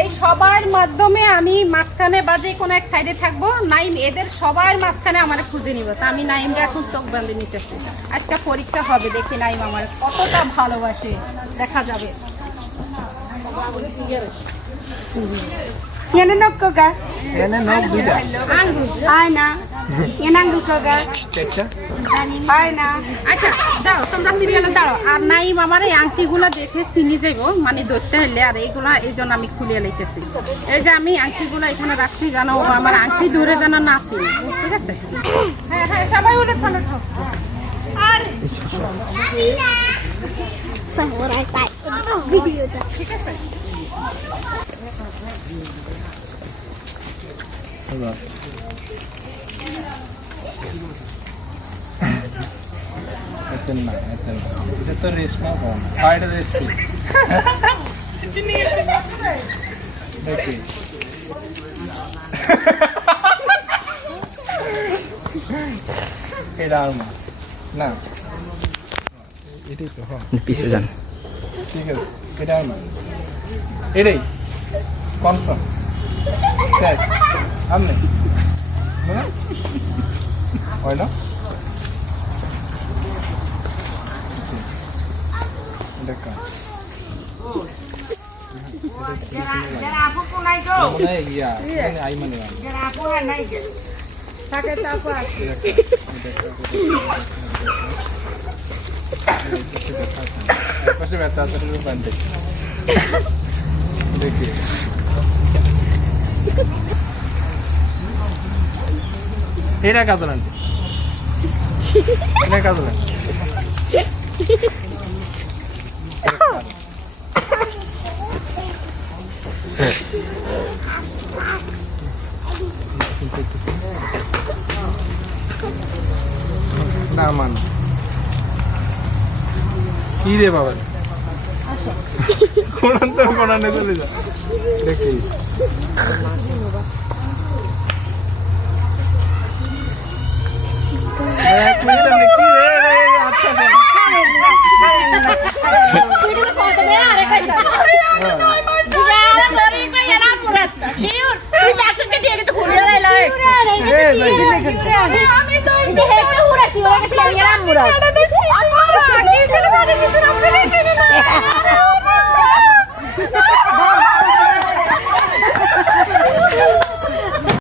এই সবার মাধ্যমে আমি মাঝখানে বাজে কোনো এক সাইডে থাকবো, নাইম এদের সবার মাঝখানে আমার খুঁজে নিব। তা আমি নাইমকে এখন চোখ বাঁধে নিতেছি। আজকে পরীক্ষা হবে, দেখি নাইম আমার কতটা ভালোবাসে, দেখা যাবে। Yan nok ko ga. Yan nok duda. Ay na. Yan ko ga. Checha. Ay na. আচ্ছা যাও তোমরা সিরিয়ালে দাঁড়াও। আর নাইম আমার এই আংটিগুলো দেখে চিনি যাইব, মানে ধরতে হলে। আর এইগুলা এই জন্য আমি খুলিয়ে লাইতেছি। এই যে আমি আংটিগুলো এখানে রাখছি, জানো আমার আংটি ধরে যেন না চিনি, ঠিক আছে? হ্যাঁ হ্যাঁ, সবাই উঠে ফোন উঠো। আর Samurai type. Video ta. ঠিক আছে। Allah. Ito na. Ito rest na ako. Hard rest. Okay. Kailangan mo. Na. Ito ito. পিছে যান। ঠিক আছে। kailangan mo. এটাই কনফার্ম শেষ আমনে না হয় না দেখা Jara aku ko nai ko. মানে ইয়া আই মানে Jara aku nai ke. Pakai apa? পাশে ব্যথা আছে বান্ধে দেখি এরা কাজ না এরা কাজ না না মান কি রে বাবা কোনানে চলে যা দেখি